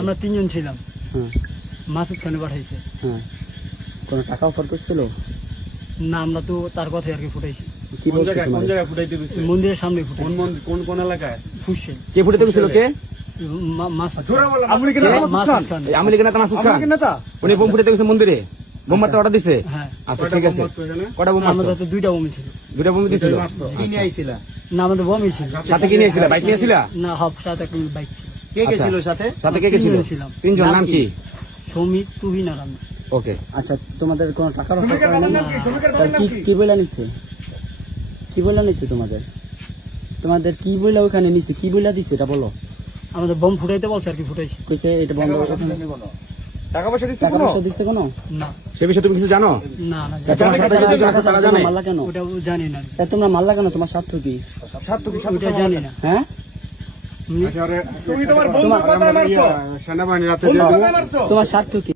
আমরা 3 জন ছিলাম। হ্যাঁ মাসুদ খানে পাঠাইছে। হ্যাঁ কোনো টাকা অফার করছিল? না, আমরা তো তার কথাই আর কি ফুটাইছি। কি বলছে কোন তোমাদের? জায়গায় ফুটাইতে গেছে? মন্দিরের সামনে কোন ফুটাইছি। মন্দির, কোন এলাকায়? ফুসছে কে ফুটাতে গেছিল? কে? মাসুদ আপনি কি মাসুদ খান। এই আওয়ামী লীগের নেতা মাসুদ খান? নেতা? উনি বোম ফুটাতে গেছে মন্দিরে? বোম মারতে অর্ডার দিছে? হ্যাঁ, আচ্ছা ঠিক আছে। কটা বোম মারছো? আমাদের তো 2টা বোম ছিল। 2টা বোম দিছিল? না, আমাদের বোমই ছিল। সাথে কি নিয়েছিল? বাইক নিয়েছিল? না, হাফ সাথে একটা বাইক ছিল। কে গেছিল সাথে? সাথে কে গেছিল? 3 জন ছিলাম। 3 জন। নাম কি? সমিত, তুহিন আর আমি। ওকে। আচ্ছা তোমাদের কোনো টাকার অফার শ্রমিকের করে বাবার না? নাম কি? শ্রমিকের বাবার নাম কি? কি বইলা নিছে? কি বইলা নিছে তোমাদের? তোমাদের কি বইলা ওখানে নিছে? কি বইলা দিছে এটা বলো। আমাদের বোম ফুটাইতে বলছে আর কি, ফুটাইছি। কইছে এটা বন্ধ করে। টাকা পয়সা দিচ্ছে টাকা কোনো? পয়সা দিছে কোনো? না সে বিষয়ে তুমি কিছু জানো? না না, তোমার সাথে যদি আছে তারা জানে? মারলা কেন? ওটা জানি না। তা তোমরা মারলা কেন? তোমার স্বার্থ কি? ওটা জানি না। হ্যাঁ তুমি তোমার বন্ধুর কথা মারছো? সেনাবাহিনী রাতে বন্ধুর কথা মারছো? তোমার স্বার্থ কি?